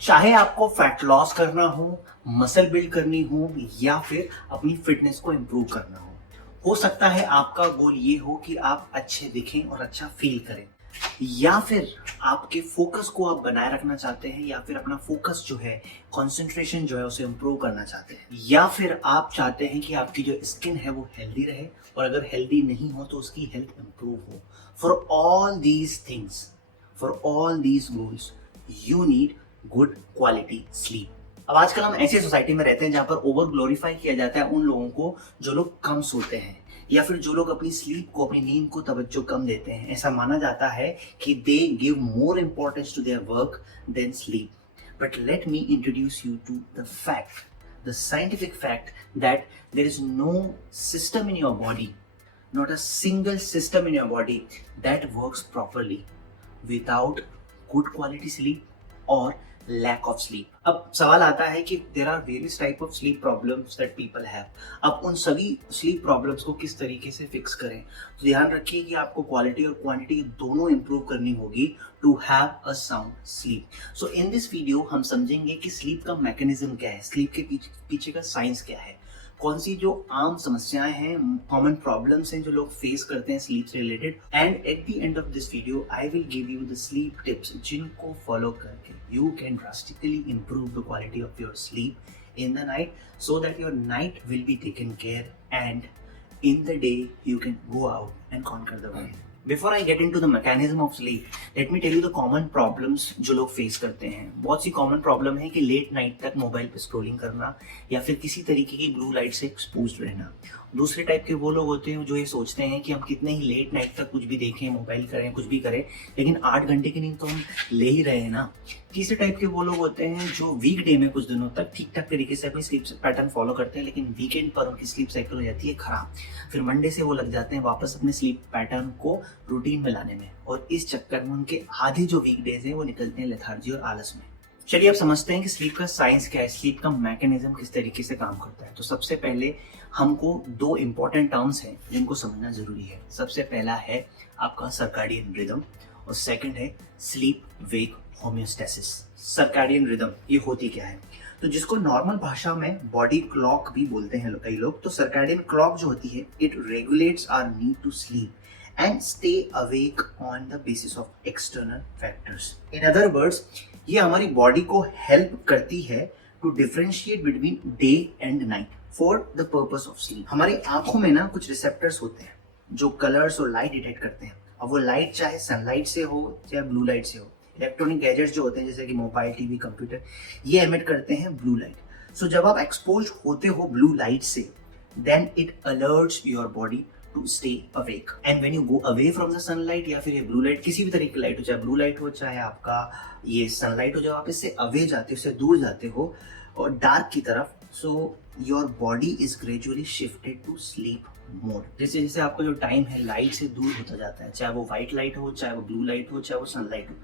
चाहे आपको fat loss करना हो, मसल बिल्ड करनी हो या फिर अपनी फिटनेस को इम्प्रूव करना हो सकता है आपका गोल ये हो कि आप अच्छे दिखें और अच्छा फील करें, या फिर आपके फोकस को आप बनाए रखना चाहते हैं, या फिर अपना फोकस जो है, कंसंट्रेशन जो है उसे इम्प्रूव करना चाहते हैं, या फिर आप चाहते हैं कि आपकी जो स्किन है वो हेल्दी रहे और अगर हेल्दी नहीं हो तो उसकी हेल्थ इम्प्रूव हो। For all these things, for all these goals you need good quality sleep. अब आजकल हम ऐसी सोसाइटी में रहते हैं जहां पर ओवर ग्लोरीफाई किया जाता है उन लोगों को जो लोग कम सोते हैं, या फिर जो लोग अपनी स्लीप को, अपनी नींद को तवज्जो कम देते हैं। ऐसा माना जाता है कि they give more importance to their work than sleep. But let me introduce you to the fact, the scientific fact that there is no system in your body, not a single system in your body that works properly without good quality sleep or lack of sleep. अब सवाल आता है कि there are various type of sleep problems that people have. अब उन सभी sleep problems को किस तरीके से फिक्स करें? तो ध्यान रखिए कि आपको क्वालिटी और क्वांटिटी दोनों इंप्रूव करनी होगी to have a sound sleep. So in this video हम समझेंगे कि sleep का मैकेनिज्म क्या है, sleep के पीछे का साइंस क्या है, कौन सी जो आम समस्याएं हैं, कॉमन प्रॉब्लम्स हैं जो लोग फेस करते हैं स्लीप से related, and at the end of this video I will give you the sleep tips जिनको फॉलो करके you can drastically improve the quality of your sleep in the night so that your night will be taken care and in the day you can go out and conquer the world. Before I get into the mechanism of sleep, let me tell you the common problems जो लोग face करते हैं। बहुत सी common problem है कि late night तक mobile पे scrolling करना या फिर किसी तरीके की ब्लू लाइट से एक्सपोज रहना। दूसरे टाइप के वो लोग होते हैं जो ये सोचते हैं कि हम कितने ही लेट नाइट तक कुछ भी देखें, मोबाइल करें, कुछ भी करें, लेकिन 8 घंटे की नींद तो हम ले ही रहे हैं ना। तीसरे टाइप के वो लोग होते हैं जो वीक डे में कुछ दिनों तक ठीक ठाक तरीके से अपनी स्लीप पैटर्न फॉलो करते हैं, लेकिन वीकेंड पर उनकी स्लीप साइकिल हो जाती है खराब। फिर मंडे से वो लग जाते हैं वापस अपने स्लीप पैटर्न को रूटीन में लाने में, और इस चक्कर में उनके आधे जो वीक डेज हैं वो निकलते हैं लेथार्जी और आलस में। चलिए अब समझते हैं कि स्लीप का साइंस क्या है, स्लीप का मैकेनिज्म किस तरीके से काम करता है। तो सबसे पहले हमको 2 इंपॉर्टेंट टर्म्स हैं जिनको समझना जरूरी है। सबसे पहला है आपका सर्काडियन रिदम और सेकंड है sleep wake homeostasis. Circadian rhythm ये होती क्या है, तो जिसको नॉर्मल भाषा में बॉडी क्लॉक भी बोलते हैं कई लोग। तो सर्काडियन क्लॉक जो होती है, it regulates our need to sleep and stay awake on the basis of external factors. In other words, ये हमारी बॉडी को हेल्प करती है to differentiate between day and night for the purpose of sleep. हमारी आंखों में ना कुछ रिसेप्टर्स होते हैं जो कलर्स और लाइट डिटेक्ट करते हैं। अब वो लाइट चाहे सनलाइट से हो चाहे ब्लू लाइट से हो। इलेक्ट्रॉनिक गैजेट्स जो होते हैं जैसे कि मोबाइल, टीवी, कंप्यूटर, ये एमिट करते हैं ब्लू लाइट। सो जब आप एक्सपोज होते हो ब्लू लाइट से, then it alerts your body to stay awake. And when you go away from the sunlight या फिर ये ब्लू लाइट, किसी भी तरीके की लाइट हो, चाहे ब्लू लाइट हो चाहे आपका ये सनलाइट हो, जब आप इससे अवे जाते हो, इससे दूर जाते हो और डार्क की तरफ, so your body is gradually shifted to sleep mode. जैसे जैसे आपका जो टाइम है लाइट से दूर होता जाता है, चाहे वो व्हाइट लाइट हो, चाहे वो ब्लू लाइट हो, चाहे वो सनलाइट हो,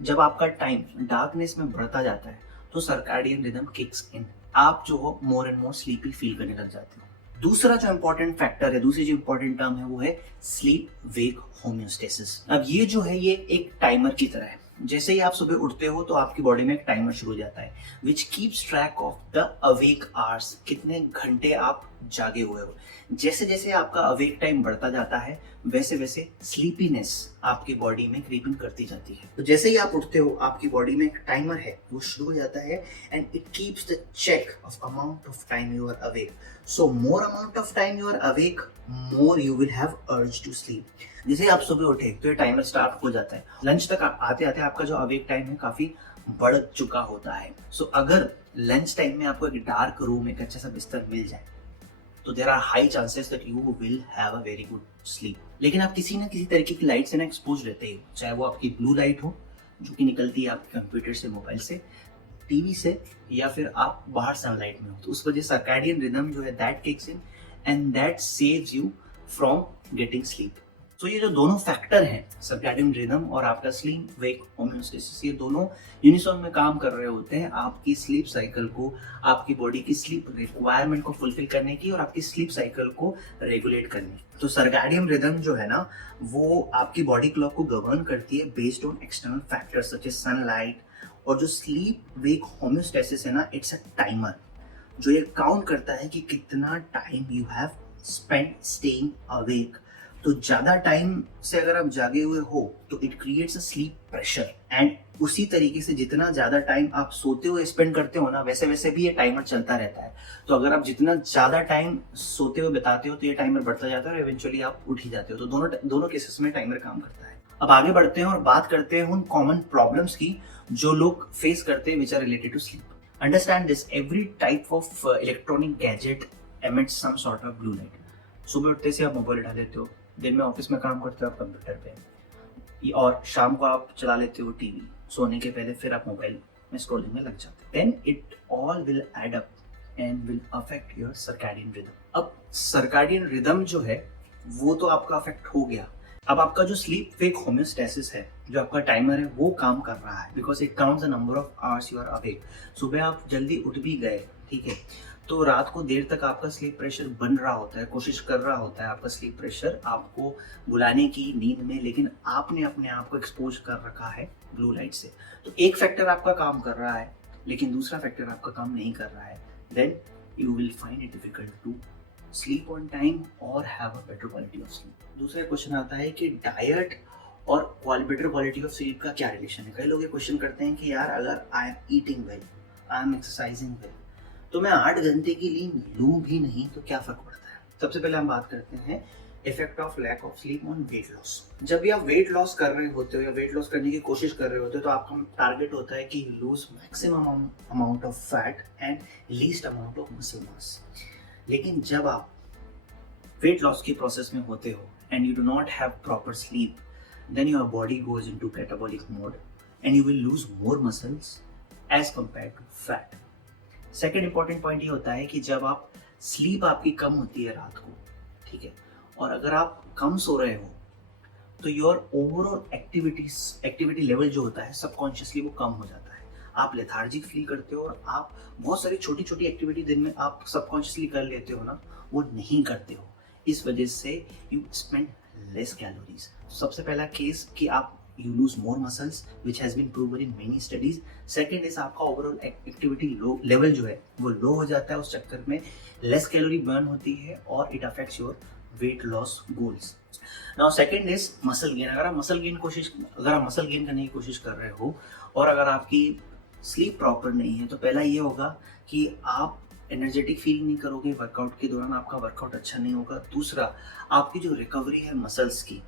जब आपका टाइम डार्कनेस में बढ़ता जाता है तो सर्काडियन रिदम किक्स इन। आप जो हो more and more sleepy feel करने लग जाते हो। दूसरा जो इंपॉर्टेंट फैक्टर है, दूसरी जो इंपॉर्टेंट टर्म है वो है स्लीप वेक होम्योस्टेसिस। अब ये जो है ये एक टाइमर की तरह है। जैसे ही आप सुबह उठते हो तो आपकी बॉडी में एक टाइमर शुरू हो जाता है which keeps track of the awake hours, कितने घंटे आप जागे हुए हो। जैसे जैसे आपका अवेक टाइम बढ़ता जाता है वैसे वैसे स्लीपीनेस आपकी बॉडी में क्रीपिंग करती जाती है। तो जैसे ही आप उठते हो आपकी बॉडी में एक टाइमर है वो शुरू हो जाता है and it keeps the check of amount of time you are awake. So more amount of time you are awake, more you will have urge to sleep. जैसे आप सुबह उठे तो ये टाइमर स्टार्ट हो जाता है, लंच तक आते आते आपका जो अवेक टाइम है काफी बढ़ चुका होता है। सो अगर लंच टाइम में आपको एक डार्क रूम, एक अच्छा सा बिस्तर मिल जाए तो there are high chances that you will have a very good sleep. लेकिन आप किसी ना किसी तरीके की लाइट से ना एक्सपोज रहते हो, चाहे वो आपकी ब्लू लाइट हो जो कि निकलती है आपके कंप्यूटर से, मोबाइल से, टीवी से, या फिर आप बाहर सनलाइट में हो, तो उस वजह से सर्काडियन रिदम जो है that kicks in and that saves you from getting sleep. तो ये जो दोनों फैक्टर हैं, सर्काडियन रिदम और आपका स्लीप वेक होम्योस्टेसिस, ये दोनों यूनिसॉन में काम कर रहे होते हैं आपकी स्लीप साइकिल को, आपकी बॉडी की स्लीप रिक्वायरमेंट को फुलफिल करने की और आपकी स्लीप साइकिल को रेगुलेट करने की। तो सर्काडियन रिदम जो है ना वो आपकी बॉडी क्लॉक को गवर्न करती है based on external factors such as sunlight और जो स्लीप वेक होम्योस्टेसिस है ना, इट्स अ टाइमर जो ये काउंट करता है कि कितना time you have spend staying awake. तो ज्यादा टाइम से अगर आप जागे हुए हो तो it creates a slip pressure, and उसी तरीके से जितना ज्यादा टाइम आप सोते हुए स्पेंड करते हो ना, वैसे वैसे भी ये टाइमर चलता रहता है। तो अगर आप जितना ज्यादा टाइम सोते हुए बिताते हो तो ये टाइमर बढ़ता जाता है और इवेंचुअली आप उठ ही जाते हो। तो दोनों केसेस में टाइमर काम करता है। अब आगे बढ़ते हैं और बात करते हैं उन कॉमन प्रॉब्लम्स की जो लोग फेस करते हैं which are related to sleep. Understand this, every type of electronic gadget emits some sort of blue light. सुबह उठते से आप मोबाइल उठा लेते हो, दिन में ऑफिस में काम करते हो आप कंप्यूटर पे, और शाम को आप चला लेते हो टीवी, सोने के पहले फिर आप मोबाइल में स्क्रॉलिंग में लग जाते हो। Then it all will add up and will affect your circadian rhythm. अब सर्कैडियन रिदम जो है वो तो आपका अफेक्ट हो गया। अब आपका जो स्लीप वेक होम्योस्टेसिस है, जो आपका टाइमर है, वो काम कर रहा है because it counts the number of hours you are awake. सुबह आप जल्दी उठ भी गए, ठीक है, तो रात को देर तक आपका स्लीप प्रेशर बन रहा होता है, कोशिश कर रहा होता है आपका स्लीप प्रेशर आपको बुलाने की नींद में, लेकिन आपने अपने आप को एक्सपोज कर रखा है ब्लू लाइट से। तो एक फैक्टर आपका काम कर रहा है लेकिन दूसरा फैक्टर आपका काम नहीं कर रहा है। Then you will find it difficult to sleep on time और have a better quality of sleep. दूसरा क्वेश्चन आता है कि डाइट और बेटर क्वालिटी ऑफ स्लीप का क्या रिलेशन है। कई लोग ये क्वेश्चन करते हैं कि यार अगर I am eating well, I am exercising well, तो मैं 8 घंटे की नींद लूँ भी नहीं तो क्या फर्क पड़ता है। सबसे पहले हम बात करते हैं effect of lack of sleep on weight loss. जब भी आप वेट लॉस कर रहे होते हो या वेट लॉस करने की कोशिश कर रहे होते हो तो आपका टारगेट होता है कि lose maximum amount of fat and least amount of muscle mass. लेकिन जब आप वेट लॉस की प्रोसेस में होते हो and you do not have proper sleep, then your body goes into catabolic mode and you will lose more muscles as compared to fat. Second important point ये होता है कि जब आप स्लीप आपकी कम होती है रात को, ठीक है, और अगर आप कम सो रहे हो तो योर ओवरऑल एक्टिविटी लेवल जो होता है सबकॉन्शियसली वो कम हो जाता है। आप लेथार्जिक फील करते हो और आप बहुत सारी छोटी छोटी एक्टिविटी दिन में आप सबकॉन्शियसली कर लेते हो ना, वो नहीं करते हो। इस वजह से यू स्पेंड लेस कैलोरीज। सबसे पहला केस कि आप you lose more muscles which has been proven in many studies. Second is आपका ओवरऑल एक्टिविटी लेवल जो है वो लो हो जाता है, उस चक्कर में लेस कैलोरी बर्न होती है और it affects your weight loss goals. Now second is muscle gain. अगर आप मसल गेन करने की कोशिश कर रहे हो और अगर आपकी स्लीप प्रॉपर नहीं है तो पहला ये होगा कि आप एनर्जेटिक फील नहीं करोगे, वर्कआउट के दौरान आपका वर्कआउट अच्छा नहीं होगा। दूसरा, आपकी जो रिकवरी है मसल्स की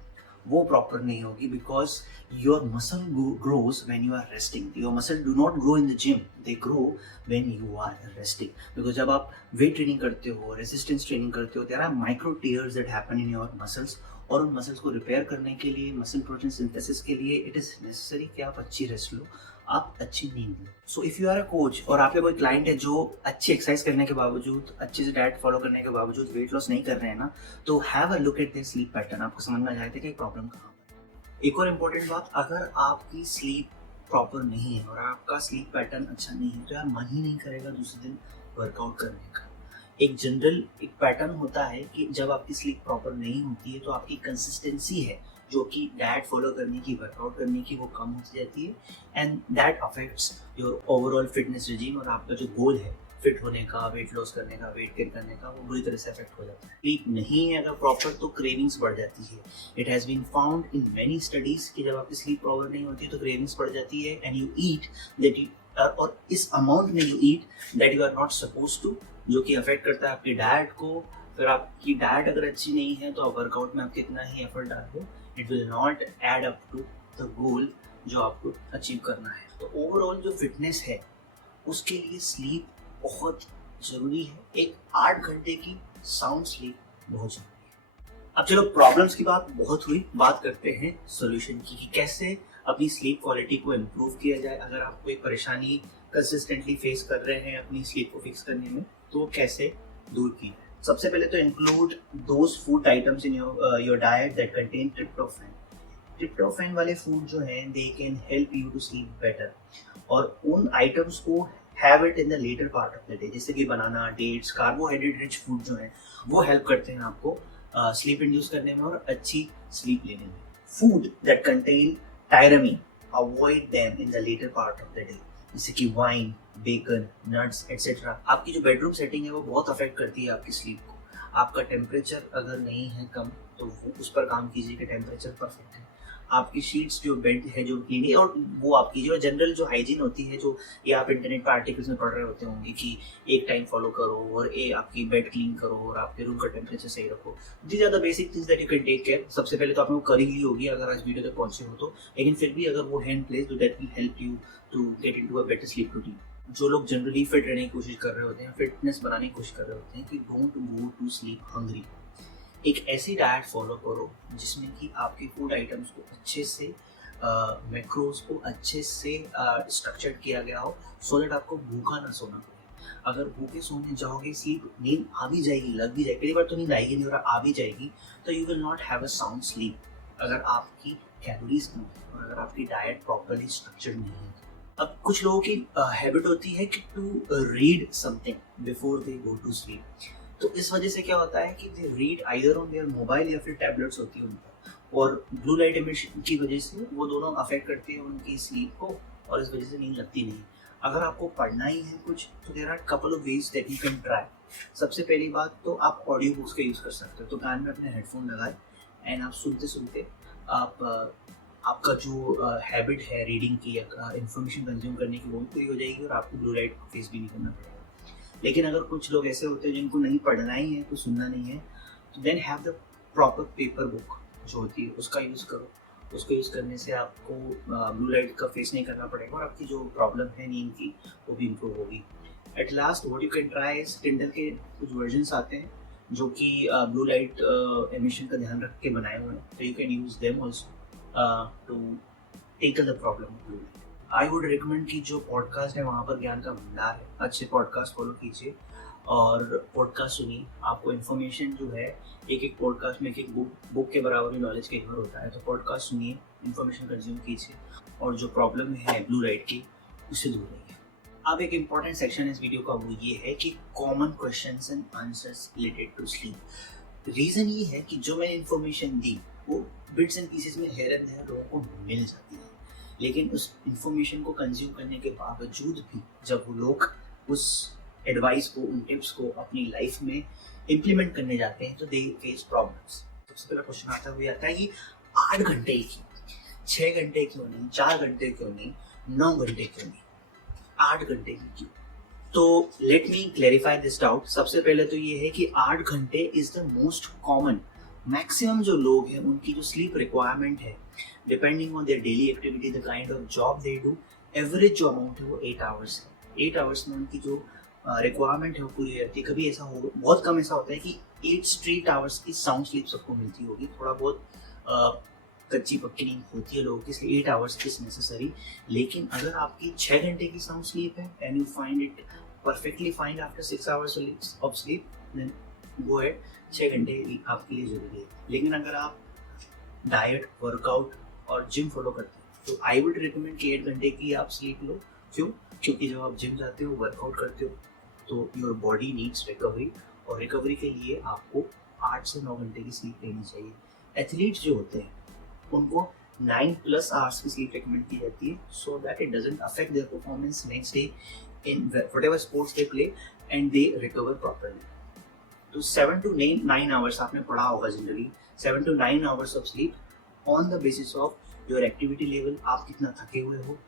वो प्रॉपर नहीं होगी because your muscle grows when you are resting. Your muscle do not grow in the gym, they grow when you are resting. Because जब आप वेट ट्रेनिंग करते हो, रेजिस्टेंस ट्रेनिंग करते हो, there are micro tears that happen in your muscles, और उन muscles को repair करने के लिए, मसल प्रोटीन सिंथेसिस के लिए इट इज नेसेसरी कि आप अच्छी रेस्ट लो, आप अच्छी नींद लो। So if you are a coach और आपके कोई क्लाइंट है जो अच्छी एक्सरसाइज करने के बावजूद, अच्छे से डाइट फॉलो करने के बावजूद वेट लॉस नहीं कर रहे हैं ना, तो have a look at there sleep pattern. आपको समझ में आ जाएगा कि प्रॉब्लम कहाँ है। एक और इम्पोर्टेंट बात, अगर आपकी स्लीप प्रॉपर नहीं है और आपका स्लीप पैटर्न अच्छा नहीं है तो यार मन ही नहीं करेगा दूसरे दिन वर्कआउट करने का। एक जनरल एक पैटर्न होता है कि जब आपकी स्लीप प्रॉपर नहीं होती है तो आपकी कंसिस्टेंसी है जो कि डाइट फॉलो करने की, वर्कआउट करने की, वो कम होती जाती है and that affects your overall fitness regime, और आपका जो गोल है फिट होने का, वेट लॉस करने का, वेट गेन करने का, वो बुरी तरह से अफेक्ट हो जाता है। स्लीप नहीं है अगर प्रॉपर तो क्रेविंग्स बढ़ जाती है। It has been found in many studies कि जब आपकी स्लीप प्रॉपर नहीं होती तो क्रेविंग्स बढ़ जाती है and you eat that you, और इस अमाउंट में you eat that you are not suppose to, जो कि अफेक्ट करता है आपकी डाइट को। फिर आपकी डाइट अगर अच्छी नहीं है तो आप वर्कआउट में आप कितना ही एफर्ट डाल दो, it will not add up to the goal जो आपको अचीव करना है। तो ओवरऑल जो फिटनेस है उसके लिए स्लीप बहुत जरूरी है। एक 8 घंटे की साउंड स्लीप बहुत जरूरी है। अब चलो प्रॉब्लम्स की बात बहुत हुई, बात करते हैं सॉल्यूशन की कि कैसे अपनी स्लीप क्वालिटी को इम्प्रूव किया जाए। अगर आप कोई परेशानी कंसिस्टेंटली फेस कर रहे हैं अपनी स्लीप को फिक्स करने में तो कैसे दूर की जाए। सबसे पहले तो include those food items in your diet that contain tryptophan. Tryptophan वाले फूड जो हैं they can help you to sleep better, और उन आइटम्स को have it in the later part of the day, जैसे कि banana, dates, carbohydrate rich food जो है वो हेल्प करते हैं आपको स्लीप इंड्यूस करने में और अच्छी स्लीप लेने में। Food that contain tyramine, avoid them in the later part of the day. जैसे कि वाइन, बेकन, नट्स एटसेट्रा। आपकी जो बेडरूम सेटिंग है वो बहुत अफेक्ट करती है आपकी स्लीप को। आपका टेम्परेचर अगर नहीं है कम तो वो उस पर काम कीजिए कि टेम्परेचर परफेक्ट है। आपकी शीट्स जो बेड है जो क्लीन है, और वो आपकी जो जनरल जो हाइजीन होती है, जो ये आप इंटरनेट पर आर्टिकल्स में पढ़ रहे होते होंगे कि एक टाइम फॉलो करो और ये आपकी बेड क्लीन करो और आपके रूम का टेम्परेचर सही रखो। These are the basic things that you can take care. सबसे पहले तो आपने वो कर ही ली होगी अगर आज वीडियो तक पहुंचे हो तो, लेकिन फिर भी अगर वो है इन प्लेस तो that will help you to get into a better sleep routine. जो लोग जनरली फिट रहने की कोशिश कर रहे होते हैं, फिटनेस बनाने की कोशिश कर रहे होते हैं, कि don't go to sleep hungry. एक ऐसी डाइट फॉलो करो जिसमें कि आपके फूड आइटम्स को अच्छे से मैक्रोज को अच्छे से स्ट्रक्चर्ड किया गया हो, सो दैट आपको भूखा ना सोना पड़े। अगर भूखे सोने जाओगे, स्लीप नींद आ भी जाएगी, लग भी जाएगी, कई बार तो नींद आएगी नहीं और आ भी जाएगी, तो you will not have a sound sleep अगर आपकी कैलोरीज कम है और अगर आपकी डाइट प्रॉपर्ली स्ट्रक्चर्ड नहीं है। अब कुछ लोगों की हैबिट होती है कि to read something before they go to sleep. तो इस वजह से क्या होता है कि they read either on their mobile या फिर टैबलेट्स होती है उन पर, और ब्लू लाइट एमिशन की वजह से वो दोनों अफेक्ट करते हैं उनकी स्लीप को, और इस वजह से नींद लगती नहीं। अगर आपको पढ़ना ही है कुछ तो there are couple of ways that you can try. सबसे पहली बात तो आप ऑडियो बुक्स का यूज़ कर सकते हो। तो कान में अपने हेडफोन लगाए एंड आप सुनते सुनते आप आपका जो हैबिट है रीडिंग की या इन्फॉर्मेशन कंज्यूम करने की वो भी पूरी हो जाएगी और आपको ब्लू लाइट फेस भी नहीं करना पड़ेगा। लेकिन अगर कुछ लोग ऐसे होते हैं जिनको नहीं पढ़ना ही है, कुछ सुनना नहीं है, तो then have the proper paper book जो होती है उसका यूज़ करो। उसको यूज़ करने से आपको ब्लू लाइट का फेस नहीं करना पड़ेगा और आपकी जो प्रॉब्लम है नींद की वो भी इम्प्रूव होगी। At last what you can try is, टिंडल के कुछ वर्जन्स आते हैं जो कि ब्लू लाइट एमिशन का ध्यान रख के बनाए हुए हैं, तो you can use them also to tackle the problem of blue light. I would recommend कि जो पॉडकास्ट है वहाँ पर ज्ञान का भंडार है, अच्छे पॉडकास्ट फॉलो कीजिए और पॉडकास्ट सुनिए। आपको इन्फॉर्मेशन जो है एक एक पॉडकास्ट में एक बुक के बराबर ही नॉलेज के घर होता है। तो पॉडकास्ट सुनिए, इन्फॉर्मेशन कंज्यूम कीजिए और जो प्रॉब्लम है ब्लू लाइट की उससे दूर रहिए। अब एक इम्पॉर्टेंट सेक्शन इस वीडियो का वो ये है कि common questions and answers related to sleep. Reason ये है कि जो मैंने इन्फॉर्मेशन दी वो बिट्स एंड पीसेस में हेयर एंड देयर लोगों को मिल जाती है, लेकिन उस इन्फॉर्मेशन को कंज्यूम करने के बावजूद भी जब वो लोग उस एडवाइस को, उन टिप्स को अपनी लाइफ में इम्प्लीमेंट करने जाते हैं तो दे फेस प्रॉब्लम्स। सबसे पहला क्वेश्चन आता है कि 8 घंटे ही क्यों, 6 घंटे क्यों नहीं, 4 घंटे क्यों नहीं, 9 घंटे क्यों नहीं, 8 घंटे ही क्यों? तो let me clarify this doubt. सबसे पहले तो ये है कि 8 घंटे is the most common. Maximum जो लोग हैं उनकी जो स्लीप रिक्वायरमेंट है, depending on their daily activity, the kind of job they do, average जो अमाउंट है वो 8 आवर्स है। 8 आवर्स में उनकी जो रिक्वायरमेंट है वो पूरी हो जाती है। कभी ऐसा हो, बहुत कम ऐसा होता है कि 8 स्ट्रेट आवर्स की साउंड स्लीप सबको मिलती होगी। थोड़ा बहुत कच्ची पक्की नींद होती है लोगों की, इसलिए 8 आवर्स इज नेसेसरी। लेकिन अगर आपकी 6 घंटे की साउंड स्लीप है and you find it perfectly fine after 6 hours of sleep, then go ahead, 6 घंटे आपके लिए जरूरी है। लेकिन अगर आप डाइट, वर्कआउट और जिम फॉलो करते हैं तो आई वुड रिकमेंड कि 8 घंटे की आप स्लीप लो। क्यों? क्योंकि जब आप जिम जाते हो, वर्कआउट करते हो तो योर बॉडी नीड्स रिकवरी, और रिकवरी के लिए आपको 8 से 9 घंटे की स्लीप लेनी चाहिए। एथलीट्स जो होते हैं उनको 9+ आवर्स की स्लीप रिकमेंड की जाती है, so that it doesn't affect their performance next day in whatever sports they play and they recover properly. तो 7 to 9 आवर्स आपने पढ़ा होगा generally, 7 to 9 hours of sleep on the basis of your activity level. आप कितना थके हुए हो,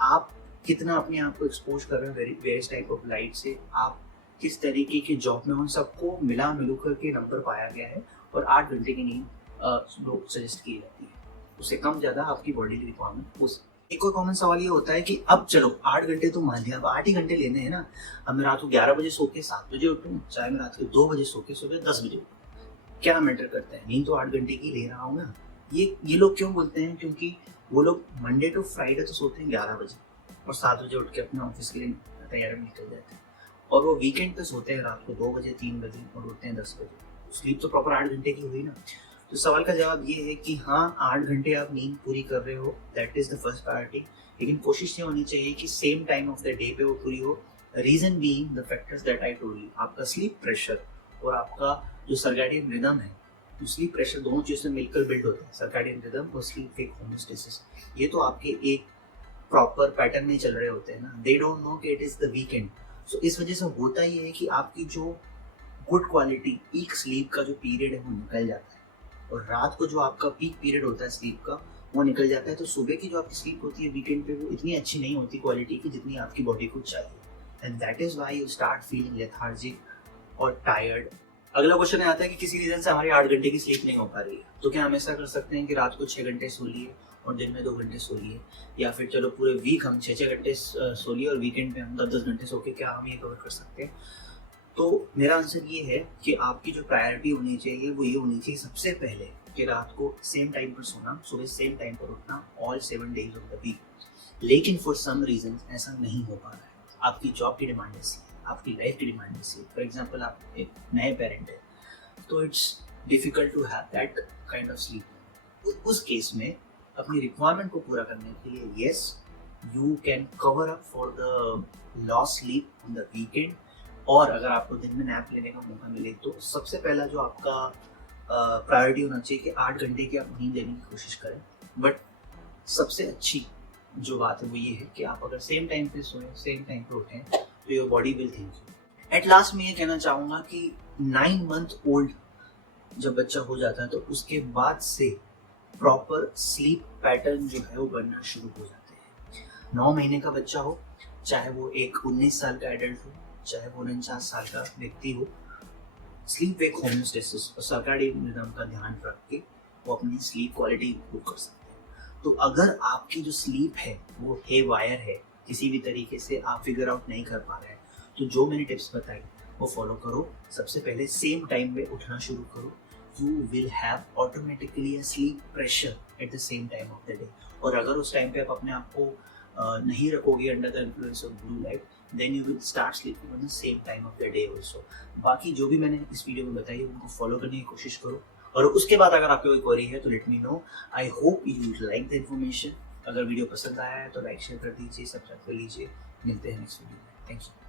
आप कितना अपने आप को एक्सपोज कर रहे हो वेरियस टाइप ऑफ लाइट से, आप किस तरीके की जॉब में, उन सबको मिलू करके नंबर पाया गया है और 8 घंटे की नींद लोग सजेस्ट की जाती है। उससे कम ज़्यादा आपकी बॉडी की रिक्वायरमेंट हो सकती है। एक और कॉमन सवाल ये होता है कि अब चलो 8 घंटे तो मान लिया, अब 8 ही घंटे लेने हैं ना, अब मैं रात को 11 बजे सो के 7 बजे उठूँ, चाहे मैं रात को 2 बजे सो के सुबह 10 बजे उठूँ, क्या मैटर करता है? नींद तो 8 घंटे की ले रहा हूँ ना। ये लोग क्यों बोलते हैं? क्योंकि वो लोग मंडे टू फ्राइडे तो सोते हैं 11 बजे और 7 बजे उठ के अपने ऑफिस के लिए तैयारी में निकल जाते हैं, और वो वीकेंड पे सोते हैं रात को 2 बजे 3 बजे और उठते हैं 10 बजे। स्लीप तो प्रॉपर 8 घंटे की हुई ना। तो सवाल का जवाब ये है कि हाँ, 8 घंटे आप नींद पूरी कर रहे हो, that is the first priority. लेकिन कोशिश ये होनी चाहिए कि same time of the day पे वो पूरी हो। Reason being the factors that I told you, आपका स्लीप प्रेशर और आपका जो सर्कैडियन रिदम है, जो स्लीप प्रेशर, दोनों चीज़ से मिलकर बिल्ड होता है सर्कैडियन रिदम और स्लीप वेक होमोस्टेसिस। ये तो आपके एक प्रॉपर पैटर्न में चल रहे होते हैं ना, दे डोंट नो कि इट इज द वीकेंड। सो इस वजह से होता ये है कि आपकी जो गुड क्वालिटी पीक स्लीप का जो पीरियड है वो निकल जाता है, और रात को जो आपका पीक पीरियड होता है स्लीप का वो निकल जाता है। तो सुबह की जो आपकी स्लीप होती है वीकेंड पे वो इतनी अच्छी नहीं होती क्वालिटी की जितनी आपकी बॉडी को चाहिए, and that is why you start feeling lethargic और टायर्ड। अगला क्वेश्चन आता है कि किसी रीजन से हमारी 8 घंटे की स्लीप नहीं हो पा रही है, तो क्या हम ऐसा कर सकते हैं कि रात को 6 घंटे सो लिए और दिन में 2 घंटे सो लिए, या फिर चलो पूरे वीक हम 6-6 घंटे सो लिए और वीकेंड पे हम 10-10 घंटे सो के, क्या हम ये कवर कर सकते हैं? तो मेरा आंसर ये है कि आपकी जो प्रायोरिटी होनी चाहिए वो ये होनी चाहिए सबसे पहले कि रात को सेम टाइम पर सोना, सुबह सेम टाइम पर उठना, all 7 days of the week. लेकिन फॉर सम रीजन ऐसा नहीं हो पा रहा है, आपकी जॉब की डिमांड ऐसी है, आपकी लाइफ की डिमांड ऐसी है। फॉर एग्जाम्पल आप एक नए पेरेंट है, तो it's difficult to have that kind of sleep. उस केस में अपनी रिक्वायरमेंट को पूरा करने के लिए yes you can cover up for the loss sleep on the weekend, और अगर आपको दिन में नैप लेने का मौका मिले तो सबसे पहला जो आपका प्रायोरिटी होना चाहिए कि 8 घंटे की आप नींद लेने की कोशिश करें। बट सबसे अच्छी जो बात है वो ये है कि आप अगर सेम टाइम पे सोएं, सेम टाइम पे उठें, तो your body will think you. At last मैं ये कहना चाहूँगा कि 9 मंथ ओल्ड जब बच्चा हो जाता है तो उसके बाद से प्रॉपर स्लीप पैटर्न जो है वो बनना शुरू हो जाते हैं। 9 महीने का बच्चा हो, चाहे वो एक 19 साल का एडल्ट हो, चाहे वो 49 साल का व्यक्ति हो, स्लीप वेक होम्योस्टेसिस और सर्कैडियन रिदम का ध्यान रख के वो अपनी स्लीप क्वालिटी इंप्रूव कर सकते हैं। तो अगर आपकी जो स्लीप है वो हे वायर है, किसी भी तरीके से आप फिगर आउट नहीं कर पा रहे हैं, तो जो मैंने टिप्स बताई वो फॉलो करो। सबसे पहले सेम टाइम पे उठना शुरू करो, you will have automatically a slip pressure at the same time of the day. और अगर उस टाइम पे आप अपने आप को नहीं रखोगे under the influence of blue light, then you will start sleeping on the same time of the day also. बाकी जो भी मैंने इस वीडियो में बताई है उनको फॉलो करने की कोशिश करो, और उसके बाद अगर आपकी कोई क्वेरी है तो let me know. I hope you like the information. अगर वीडियो पसंद आया है तो लाइक शेयर कर दीजिए, सब्सक्राइब कर लीजिए। मिलते हैं नेक्स्ट वीडियो में। Thank you.